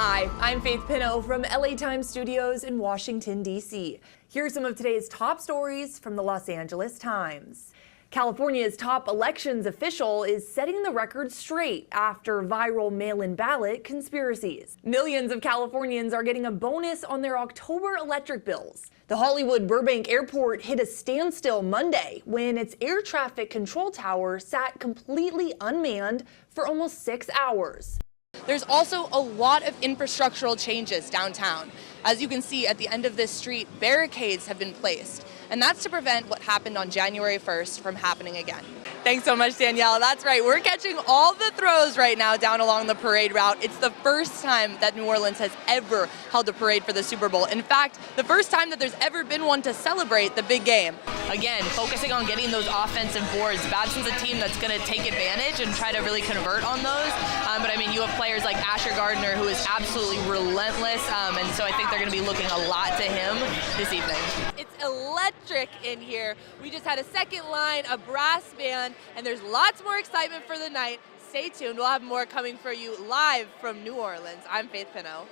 Hi, I'm Faith Pinnow from LA Times Studios in Washington, D.C. Here are some of today's top stories from the Los Angeles Times. California's top elections official is setting the record straight after viral mail-in ballot conspiracies. Millions of Californians are getting a bonus on their October electric bills. The Hollywood Burbank Airport hit a standstill Monday when its air traffic control tower sat completely unmanned for almost 6 hours. There's also a lot of infrastructural changes downtown. As you can see at the end of this street, barricades have been placed, and that's to prevent what happened on January 1st from happening again. Thanks so much, Danielle. That's right, we're catching all the throws right now down along the parade route. It's the first time that New Orleans has ever held a parade for the Super Bowl. In fact, the first time that there's ever been one to celebrate the big game. Again, focusing on getting those offensive boards. Babson's a team that's going to take advantage and try to really convert on those. But I mean, you have players like Asher Gardner, who is absolutely relentless, and so I think they're going to be looking a lot to him this evening. It's electric in here. We just had a second line, a brass band, and there's lots more excitement for the night. Stay tuned. We'll have more coming for you live from New Orleans. I'm Faith Pinnow.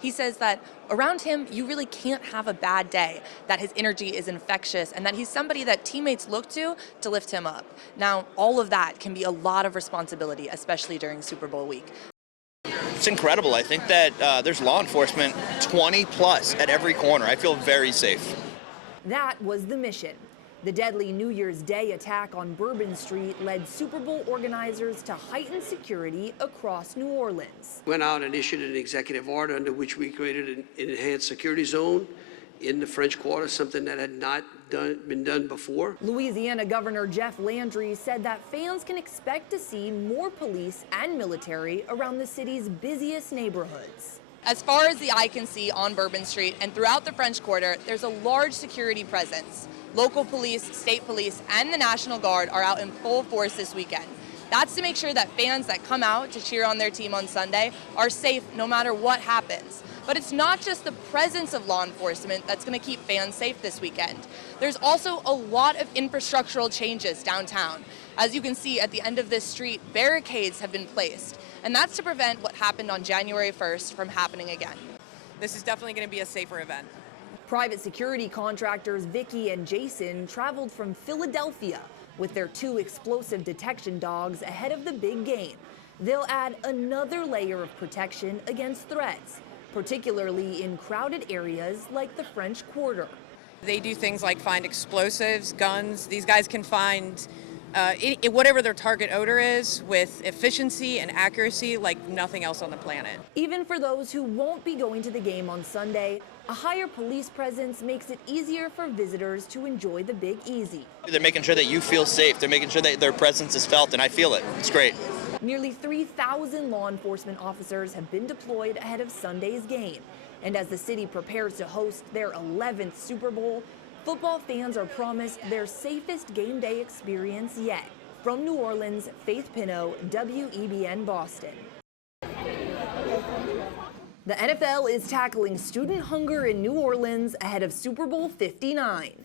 He says that around him, you really can't have a bad day, that his energy is infectious, and that he's somebody that teammates look to lift him up. Now, all of that can be a lot of responsibility, especially during Super Bowl week. It's incredible. I think that there's law enforcement 20 plus at every corner. I feel very safe. That was the mission. The deadly New Year's Day attack on Bourbon Street led Super Bowl organizers to heighten security across New Orleans. Went out and issued an executive order under which we created an enhanced security zone in the French Quarter, something that had not been done before. Louisiana Governor Jeff Landry said that fans can expect to see more police and military around the city's busiest neighborhoods. As far as the eye can see on Bourbon Street and throughout the French Quarter, there's a large security presence. Local police, state police, and the National Guard are out in full force this weekend. That's to make sure that fans that come out to cheer on their team on Sunday are safe no matter what happens. But it's not just the presence of law enforcement that's going to keep fans safe this weekend. There's also a lot of infrastructural changes downtown. As you can see at the end of this street, barricades have been placed, and that's to prevent what happened on January 1st from happening again. This is definitely going to be a safer event. Private security contractors Vicky and Jason traveled from Philadelphia with their 2 explosive detection dogs ahead of the big game. They'll add another layer of protection against threats, particularly in crowded areas like the French Quarter. They do things like find explosives, guns. These guys can find whatever their target odor is with efficiency and accuracy like nothing else on the planet. Even for those who won't be going to the game on Sunday, a higher police presence makes it easier for visitors to enjoy the Big Easy. They're making sure that you feel safe. They're making sure that their presence is felt, and I feel it. It's great. Nearly 3,000 law enforcement officers have been deployed ahead of Sunday's game. And as the city prepares to host their 11th Super Bowl, football fans are promised their safest game day experience yet. From New Orleans, Faith Pinnow, WEBN Boston. The NFL is tackling student hunger in New Orleans ahead of Super Bowl 59.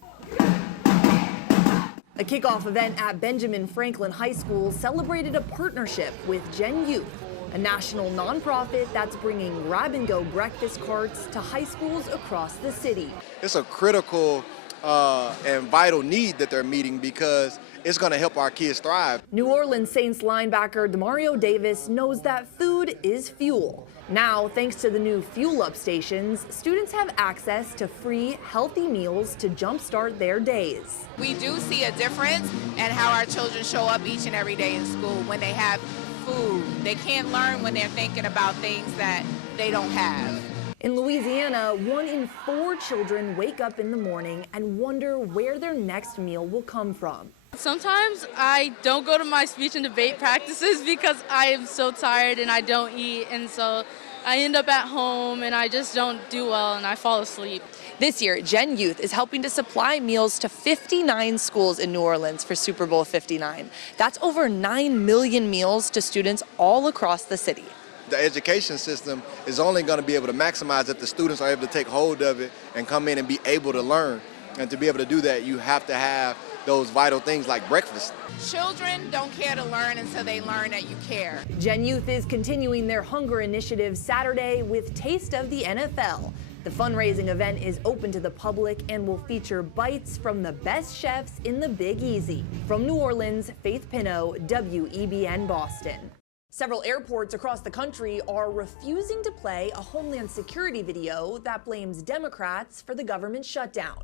A kickoff event at Benjamin Franklin High School celebrated a partnership with Gen Youth, a national nonprofit that's bringing grab-and-go breakfast carts to high schools across the city. It's a critical and vital need that they're meeting because it's going to help our kids thrive. New Orleans Saints linebacker Demario Davis knows that food is fuel. Now, thanks to the new Fuel Up stations, students have access to free, healthy meals to jumpstart their days. We do see a difference in how our children show up each and every day in school when they have food. They can't learn when they're thinking about things that they don't have. In Louisiana, 1 in 4 children wake up in the morning and wonder where their next meal will come from. Sometimes I don't go to my speech and debate practices because I am so tired and I don't eat, and so I end up at home and I just don't do well and I fall asleep. This year, Gen Youth is helping to supply meals to 59 schools in New Orleans for Super Bowl 59. That's over 9 million meals to students all across the city. The education system is only going to be able to maximize if the students are able to take hold of it and come in and be able to learn. And to be able to do that, you have to have those vital things like breakfast. Children don't care to learn until they learn that you care. Gen Youth is continuing their hunger initiative Saturday with Taste of the NFL. The fundraising event is open to the public and will feature bites from the best chefs in the Big Easy. From New Orleans, Faith Pinnow, WEBN Boston. Several airports across the country are refusing to play a Homeland Security video that blames Democrats for the government shutdown.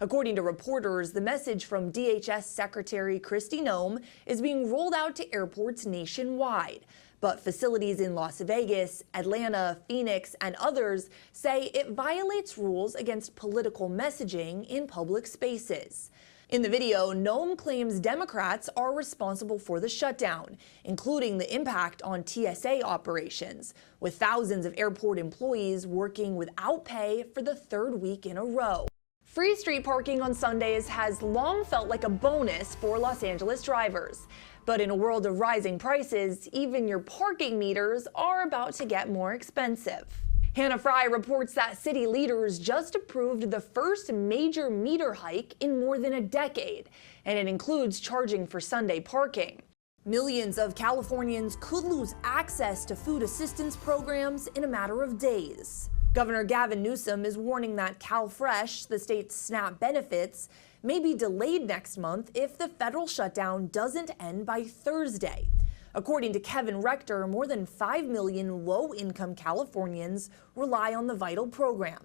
According to reporters, the message from DHS Secretary Kristi Noem is being rolled out to airports nationwide. But facilities in Las Vegas, Atlanta, Phoenix, and others say it violates rules against political messaging in public spaces. In the video, Noem claims Democrats are responsible for the shutdown, including the impact on TSA operations, with thousands of airport employees working without pay for the third week in a row. Free street parking on Sundays has long felt like a bonus for Los Angeles drivers. But in a world of rising prices, even your parking meters are about to get more expensive. Hannah Fry reports that city leaders just approved the first major meter hike in more than a decade, and it includes charging for Sunday parking. Millions of Californians could lose access to food assistance programs in a matter of days. Governor Gavin Newsom is warning that CalFresh, the state's SNAP benefits, may be delayed next month if the federal shutdown doesn't end by Thursday. According to Kevin Rector, more than 5 million low-income Californians rely on the vital program.